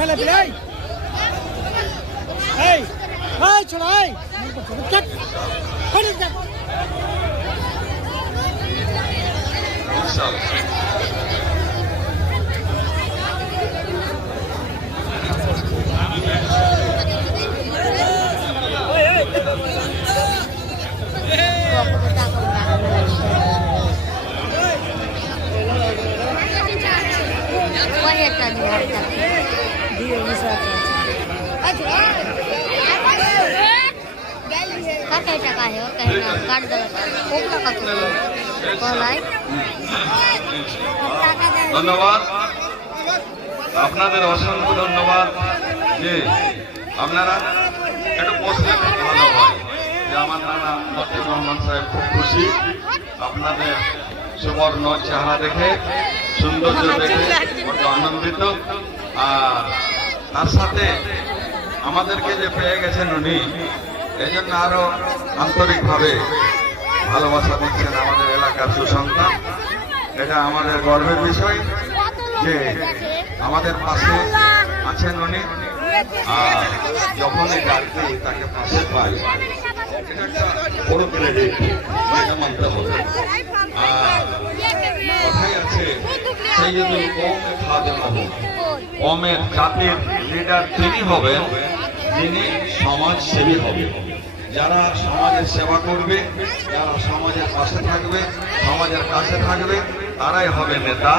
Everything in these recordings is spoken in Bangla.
ছেলে পেলে এই এই ছড়াই চট ফড়ি চট টাকা है और कहीं ना काट दो ধন্যবাদ আপনাদের অসংখ্য ধন্যবাদ যে আপনারা একটু বসলে খুব ভালো হয় যে আমার নানা লতিফ রহমান সাহেব খুব খুশি আপনাদের সুবর্ণ চেহারা দেখে সৌন্দর্য দেখে বড় আনন্দিত আর তার সাথে আমাদেরকে যে পেয়ে গেছেন উনি এই জন্য আরো আন্তরিকভাবে ভালোবাসা দিচ্ছেন আমাদের এলাকার সুসন্তান। এটা আমাদের গর্বের বিষয় যে আমাদের পাশে আছেন উনি আর যখনই ডাকতে তাকে পাশে পাই এটা একটা বড় ক্রেডিট এটা মানতে হবে। আর কথাই আছে সেই জন্য কমে খাওয়া হবে কমের জাতির লিডার তিনি হবেন যিনি সমাজসেবী হবে, যারা সমাজের সেবা করবে, যারা সমাজের পাশে থাকবে, সমাজের কাছে থাকবে, তারাই হবে নেতা।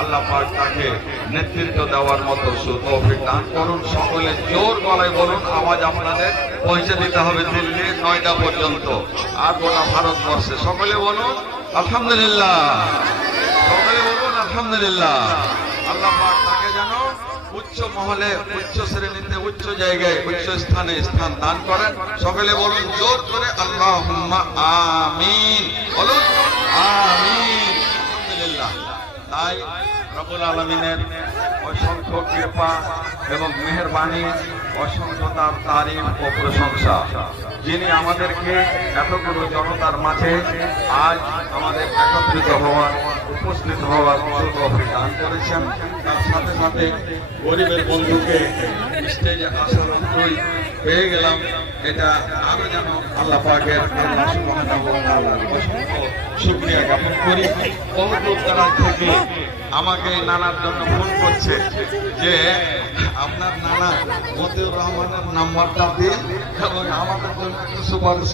আল্লাহ পাক তাকে নেতৃত্ব দেওয়ার মতো সুতৌফিক দান করুন। সকলে জোর গলায় বলুন, আওয়াজ আপনাদের পৌঁছে দিতে হবে দিল্লি 9টা পর্যন্ত আর গোটা ভারতবর্ষে। সকলে বলুন আলহামদুলিল্লাহ, সকলে বলুন আলহামদুলিল্লাহ। আল্লাহ পাক তাকে যেন উচ্চ মহলে, উচ্চ শ্রেণীতে, উচ্চ জায়গায়, উচ্চ স্থানে স্থান দান করেন। সকলে বলুন জোর করে আল্লাহুম্মা আমিন, বলুন আমিন। আলহামদুলিল্লাহ। তাই রব্বুল আলামিনের অসংখ্য কৃপা এবং মেহেরবানি, অসংখ্য তার তারিফ ও প্রশংসা, যিনি আমাদেরকে এতগুলো জনতার মাঝে আজ আমাদের একত্রিত হওয়ার, উপস্থিত হওয়ার সুযোগ দান করেছেন। তার সাথে সাথে গরিবের বন্ধুকে স্টেজে আসার অন্তরই পেয়ে গেলাম, এটা আরো যেন আল্লাহ পাকের আল্লাহ সুবহানাহু ওয়া তাআলার অসংখ্য শুকরিয়া জ্ঞাপন করি। বহু লোকেরা থেকে আমাকে নানার জন্য ফোন করছে যে আপনার নানা মতিউর রহমানের নাম্বারটা দিন এবং আমাদের জন্য একটু সুপারিশ